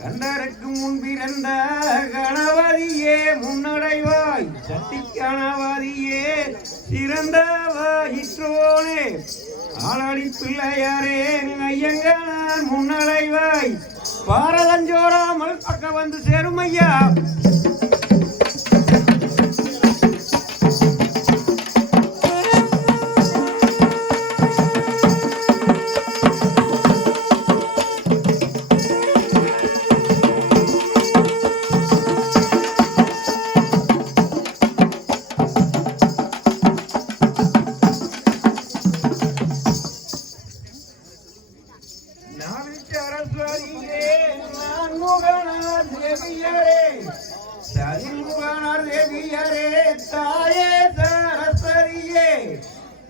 கண்டருக்கு முன்பிருந்த கணவதியே முன்னடைவாய் சட்டி கணவதியே சிறந்த வயிற்றோனே ஆளடி பிள்ளையாரே ஐயங்கனான் முன்னடைவாய் பாரதஞ்சோராமல் பக்க வந்து சேருமையா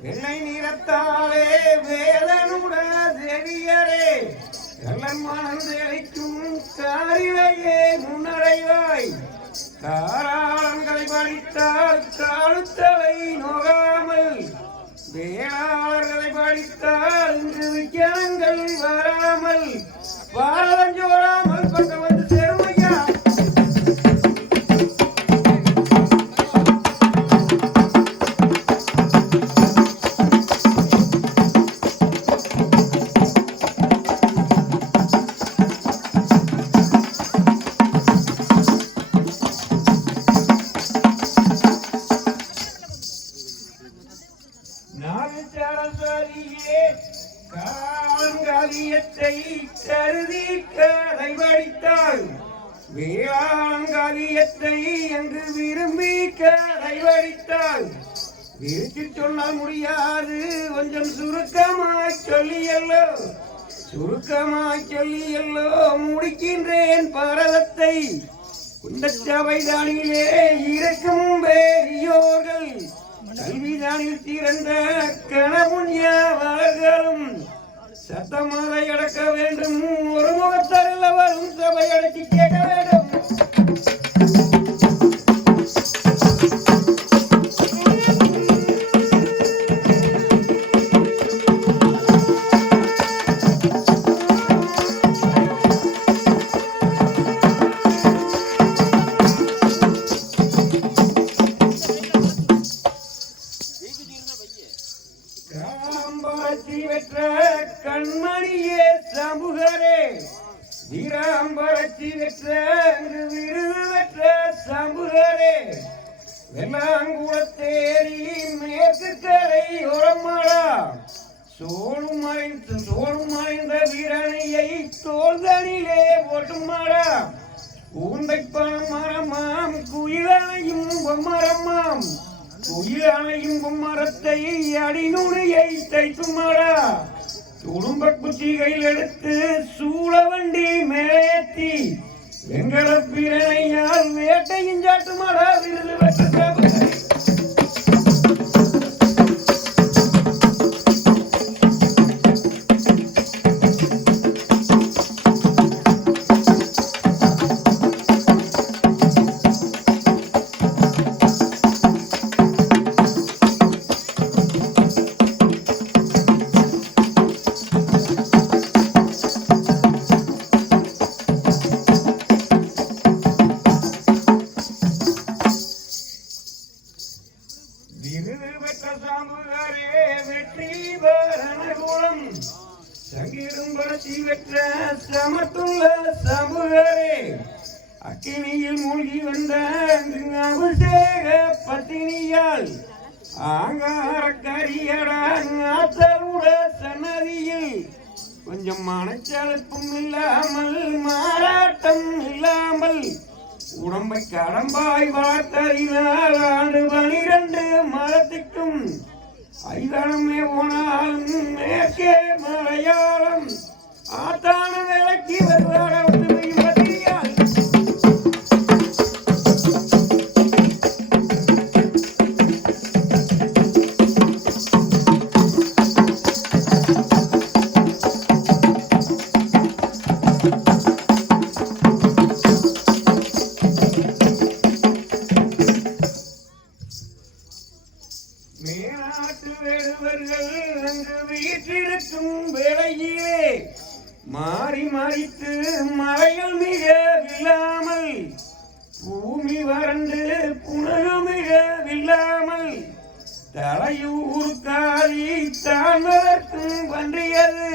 வெள்ளை நிறத்தாலே வேதனுட தேவியரே கள்ளன் மனந்தளிக்கும் காரிலையே முன்னடைவாய் தாராளங்களை படித்தால் தாழுத்தலை நோகாமல் வேளாளர்களை படித்தால் இன்று விஜயங்கள் வராமல் பாரதஞ்சோராமல் பக்கம் வந்து சேருமையா காவியத்தை கருதி கதை படித்தாள் வேளாண்காவியத்தை என்று விரும்பி கதை படித்தாள் விரிச்சு சொன்னால் முடியாது கொஞ்சம் சுருக்கமாய் சொல்லியல்லோ முடிக்கின்றேன் பாரதத்தை குண்டச்சபைதானிலே இருக்கும் பெரியோர்கள் கல்விதானில் திறந்த கணபுண்ணியவர்களும் சத்தமாதை அடக்க வேண்டும் ஒரு முகத்தால் வரும் சபை அடக்கி கேட்க வேண்டும் காம்பரத்தி பெற்ற கண்மணியே சமூகரே வீராம்பரத்தி பெற்ற விருது பெற்ற சமூகரே வெள்ளாங்குளத்தேரி மேற்கு கரை உரமாடா சோழும் மறைந்த வீரனையை தோல்தனிலே ஓட்டுமாடா ஊந்தை பணம் மரமாம் குயிலனையும் பொம்மரமாம் குயிலனையும் பொம்மரத்தை அடிநுனையை தைத்துமாடா துடும்ப குச்சிகையில் எடுத்து சூழவண்டி மேலேத்தி வெங்கல பிறனையால் வேட்டையும் சாட்டுமாடா விருது பெற்ற அக்கினியில் மூழ்கி வந்த அபிஷேக பத்தினியால் ஆங்கார கரியடாத்தருட சன்னதியில் கொஞ்சம் மனச்சலப்பும் இல்லாமல் மாறாட்டம் இல்லாமல் உடம்பை கடம்பாய் வளர்த்தறினால் ஆண்டு 12 மதத்துக்கும் ஐதனமே போனாலும் மேற்கே மலையாளம் ஆத்தான விளக்கி வருவாட மேலாட்டு வேடுவர்கள் அங்கு வீற்றிருக்கும் வேளையிலே மாறி மறித்து மழைகள் மிக வில்லாமல் பூமி வறண்டு புனகு மிக வில்லாமல் தலையூர் காரி தாழ்வதற்கும் வன்றியது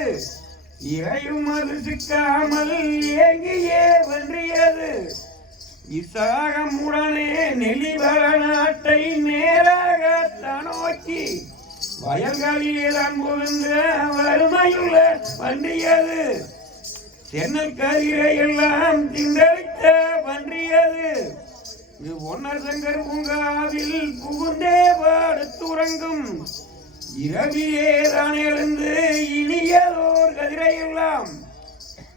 இறையும் அது சிக்காமல் ஏங்கியே வன்றியது விசாகமுடனே நெளிவர நாட்டை நேராக தனோக்கி வயல்களில் அன்புகின்ற வறுமையுள்ள வன்றியது தென்னல் கதிரை எல்லாம் திண்டளித்த வன்றியது இது ஒன்னர் சங்கர் பூங்காவில் புகுந்தே படுத்துறங்கும் இரவிலே தான் எழுந்து இனியதோர் கதிரையெல்லாம்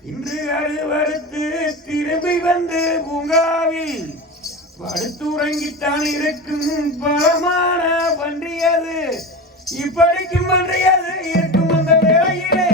இன்று அழுவறுத்து திரும்பி வந்து பூங்காவில் படுத்துறங்கித்தான் இருக்கும் பலமான வன்றியது இப்படிக்கும் வன்றியது இருக்கும் அந்த வேளையிலே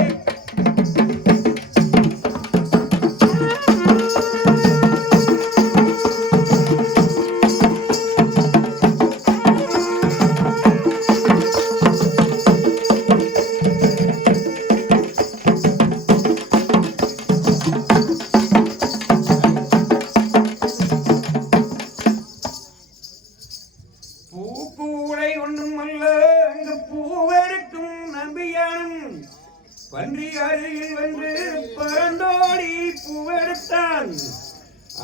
பன்றி அருகில் வந்து பறந்தோடி பூவெடுத்தான்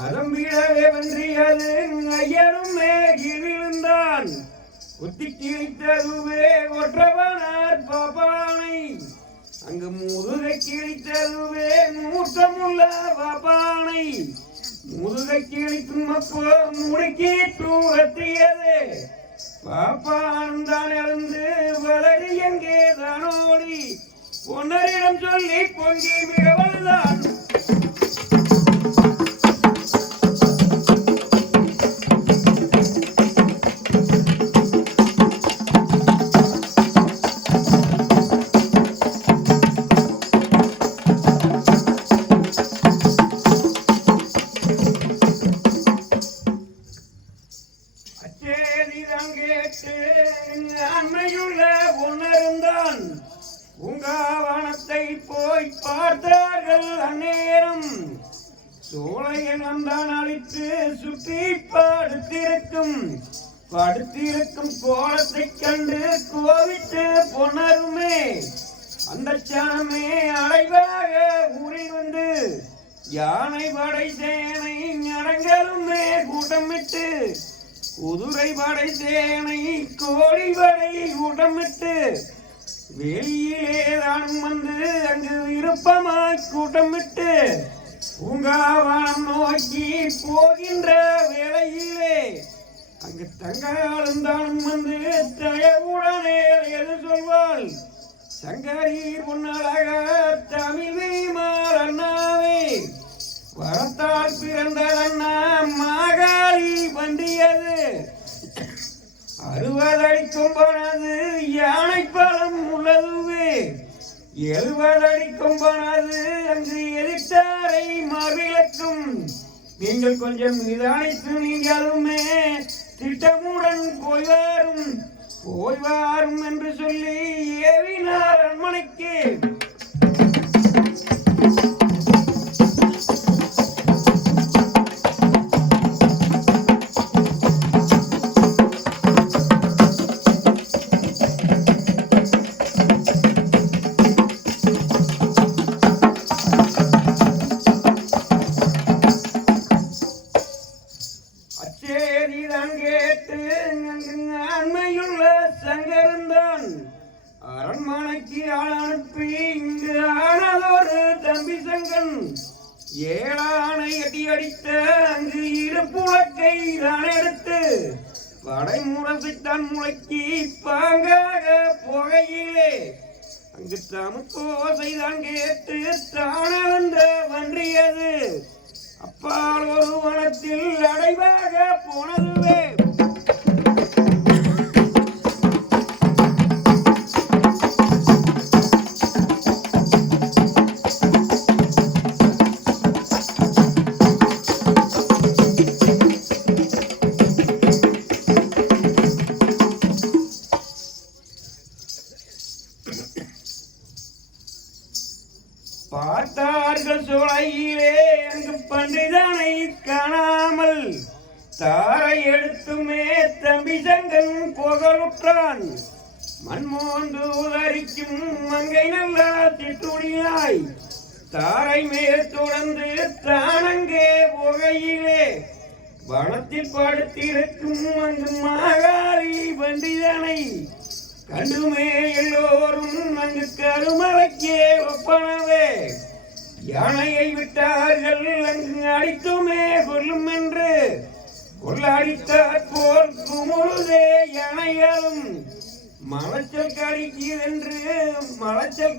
அலம்பிடவே பன்றியது ஐயரும் மேகில் விழுந்தான் குத்தி கிழித்ததுவே ஒற்றவனார் பாப்பானை அங்கு முதுகை கிழித்ததுவே மூத்தமுள்ள பாப்பானை முதுகை கிழிக்கும் அப்போ முடுக்கி தூரத்தியது பாப்பான் தான் எழுந்து வளரி எங்கே தானோடி பொன்னரிடம் சொல்லி பொங்கி மிகவல்தான் அச்சேதிதான் கேட்டு அண்மையுள்ள பொன்னருந்தான் பூங்காவனத்தை போய் பார்த்தார்கள் அந்நேரம் சோலையில் வந்தான் அழித்து சுற்றி படுத்திருக்கும் கோலத்தை கண்டு கோவித்து பொன்னர் அந்த சனமே அடைவாக ஊரில் வந்து யானை படை சேனை ஞரங்களுமே கூட்டமிட்டு குதிரை படை சேனை கோழி படை கூட்டமிட்டு வெளியிலே தான் வந்து அங்கு விருப்பமாய் கூட்டமிட்டு பூங்காவனம் நோக்கி போகின்ற வேளையிலே அங்கு தங்காலும் தானும் வந்து தயவுடனே எது சொல்வாள் சங்கரி பொன்னழக தமிழ் அண்ணாவே வரத்தால் பிறந்த அண்ணா மாகாளி பண்டியது 60 அடி கொம்பனது யானை பழம் உள்ளதுவே 70 அடி கொம்பனது அங்கு எதிர்த்தாரை மாவிளக்கும் நீங்கள் கொஞ்சம் நிதானித்து நீங்களுமே திட்டமுடன் போய் வாரும் என்று சொல்லி ஏவினார் அரண்மனைக்கு. அரண்மனைக்கு ஆள் அனுப்பி இங்கு ஆனதொரு தம்பி சங்கன் ஏழானை அடி அடித்த அங்கு இருப்புலக்கை தான் எடுத்து படைமுரசைத்தான் முளைக்கி பாங்காக போகையிலே அங்கு தமுக்கோசைதான் கேட்டு தானந்த வன்றியது அப்பால் ஒரு வனத்தில் அடைவாக போனதுவே. பார்த்தார்கள் சோலையிலே அங்கு பன்றிதானை காணாமல் தாரை எடுத்துமே தம்பி சங்கன் புகழுற்றான் மண்மோந்து உதறிக்கும் மங்கை நல்லா திட்டுடியாய் தாரை மேல் தொடர்ந்து தானங்கே புகையிலே வனத்தில் படுத்திருக்கும் அங்கு மாகாளி பண்டிதனை கண்டுமே எல்லோரும் அங்கு கருமலைக்கே ஒப்பனவே யானையை விட்டார்கள் அங்கு அடித்துமே கொல்லும் என்று கொள்ளாடித்தாற் போல் குமுறுதே யானைகளும் மலைச்சல்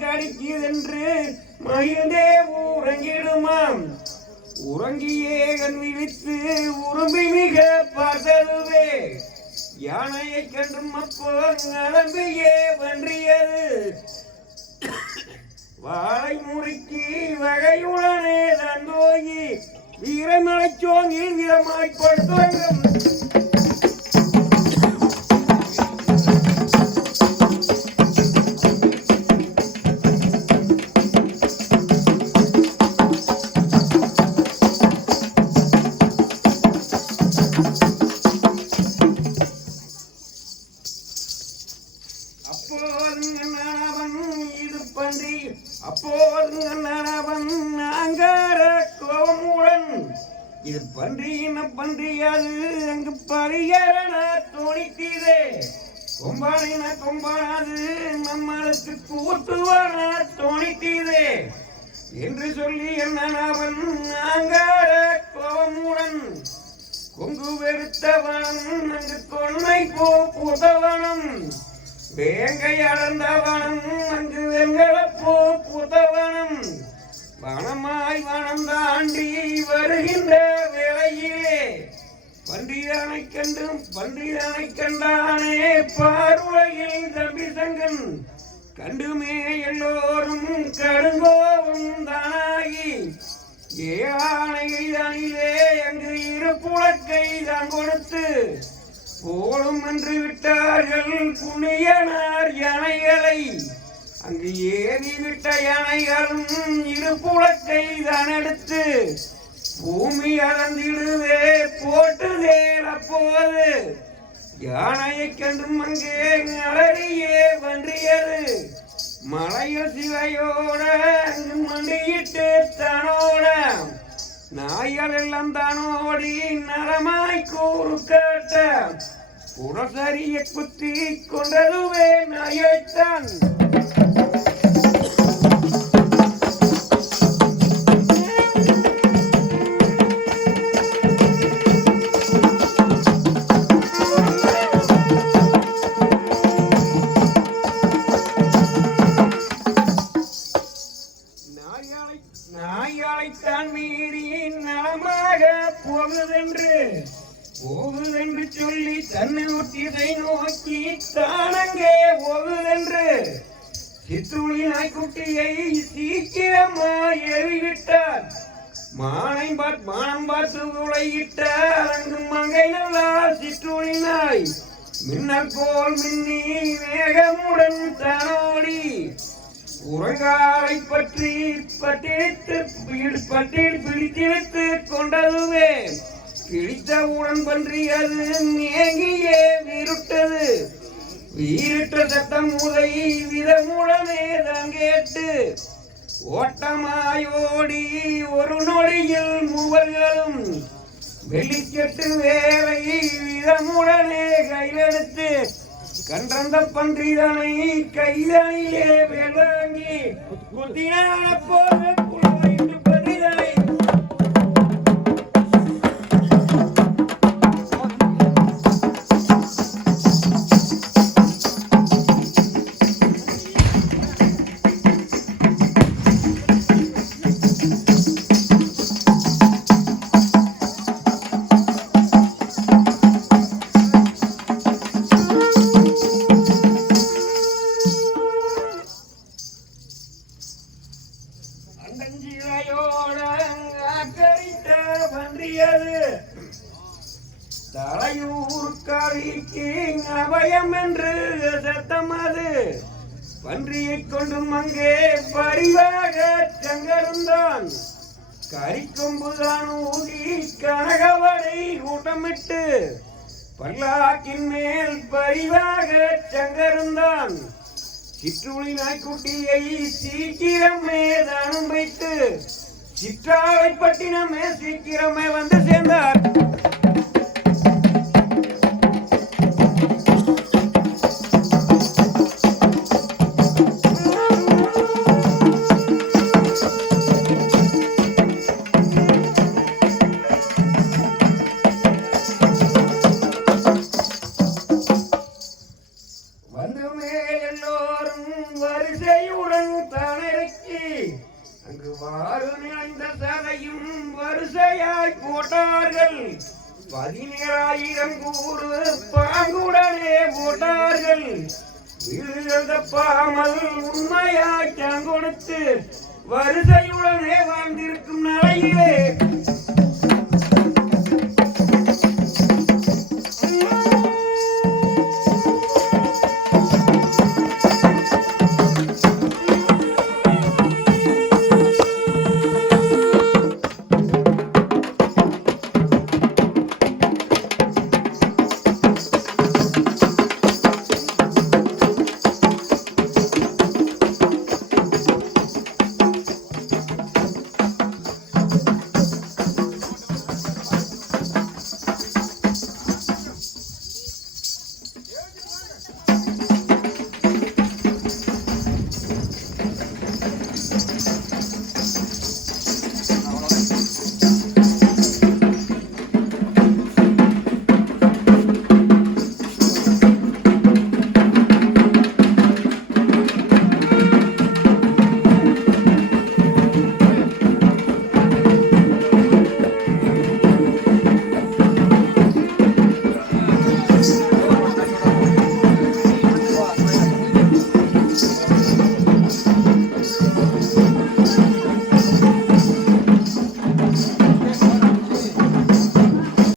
கடிக்குதென்று மகிழ்ந்தே உறங்கிடுமாம். உறங்கியே கண் விழித்து உரும்பி மிக பார்த்ததுவே யானையை கண்டும் அப்போ நலம்பியே வன்றியது வாழை முறுக்கி வகையுடனே தான் போகி வீரமலைச்சோங்கில் வீரமாய்ப்படுத்துவங்கும் அப்போது நனவன் அங்கார கோபமுடன் இது பன்றியின பன்றியாது அங்கு பரிகரண தோணித்தீரே கொம்பானது நம்மளுக்கு கூட்டுவான தோணித்தீரே என்று சொல்லி நனவன் அங்கார கோபமுடன் கொங்கு வெறுத்தவன் அங்கு கொன்னை புதவனம் வேங்கை அடர்ந்தவனம் அங்கு வெங்கலப்பூ புதவனம் வனமாய் வனம் தாண்டி வருகின்ற வேளையிலே பன்றிதானை கண்டானே பார்வையில் தம்பி சங்கன் கண்டுமே எல்லோரும் கடுங்கோவும் தானாகி ஏழானையை தானிலே அங்கு இருப்புலக்கை தான் கொடுத்து போடும் என்று விட்டார்கள் புண்ணியனார் யானைகளை அங்கு ஏறி விட்ட யானைகளும் இருப்புலக்கை தான் எடுத்து பூமி அளந்திடுவே போட்டுதே. அப்போது யானையை கண்டும் அங்கே அலறியே வன்றியது மலை தலையில் சிவையோட மண்டியிட்டு தனோட நாய்கள் எல்லாம் தானோடி நலமாய் கூறு கேட்ட புறசரிய குத்தி கொண்டதுவே நாயைத்தான். நாயாளைத்தான் மீறி நலமாக போகுதென்று சொல்லி தன்னை ஒட்டியதை நோக்கி தானங்கே போகுதென்று சித்துளி நாய்க்குட்டியை சீக்கிரமாய் எறிவிட்டார். மானம் பார்த்து உளையிட்ட அங்கும் மங்கை நல்லா சிற்றுளி நாய் மின்னல் போல் மின்னி வேகமுடன் தனோடி உறங்காலை பற்றி பிடித்திழுத்து கொண்டதுவே கிழித்தவுடன் பன்றி அது மேங்கியே வீரிட்ட சத்தம் முதை விதமுடனே தான் கேட்டு ஓட்டமாயோடி ஒரு நொடியில் மூவர்களும் வெளிக்கெட்டு வேலை விதமுடனே கையிலெடுத்து கன்றந்த பன்றிதனை கைதனிலே வேளாங்கி குத்தினான போது குழந்தை பன்றிதனை தலையூர்காரிக்கு அபயம் என்று சத்தமது பன்றியை கொண்டும் அங்கே பரிவாக சங்கருந்தான். கரிக்கொம்புதான் ஊதி கனகவடை கூட்டமிட்டு பல்லாக்கின் மேல் பரிவாக சங்கருந்தான். சிற்றுளி நாய்க்குட்டியை சீக்கிரமே தானும் வைத்து சிற்றாலைப்பட்டினமே சீக்கிரமே வந்து சேர்ந்தார். வரிசையுடன் தானிறக்கி அங்கு வாறு நிறைந்த சதையும் வரிசையாய் போட்டார்கள். 17,000 கூறு பாங்குடனே போட்டார்கள். வீடு தப்பாமல் உண்மையாய் கொடுத்து வரிசையுடனே வாழ்ந்திருக்கும் நிலையிலே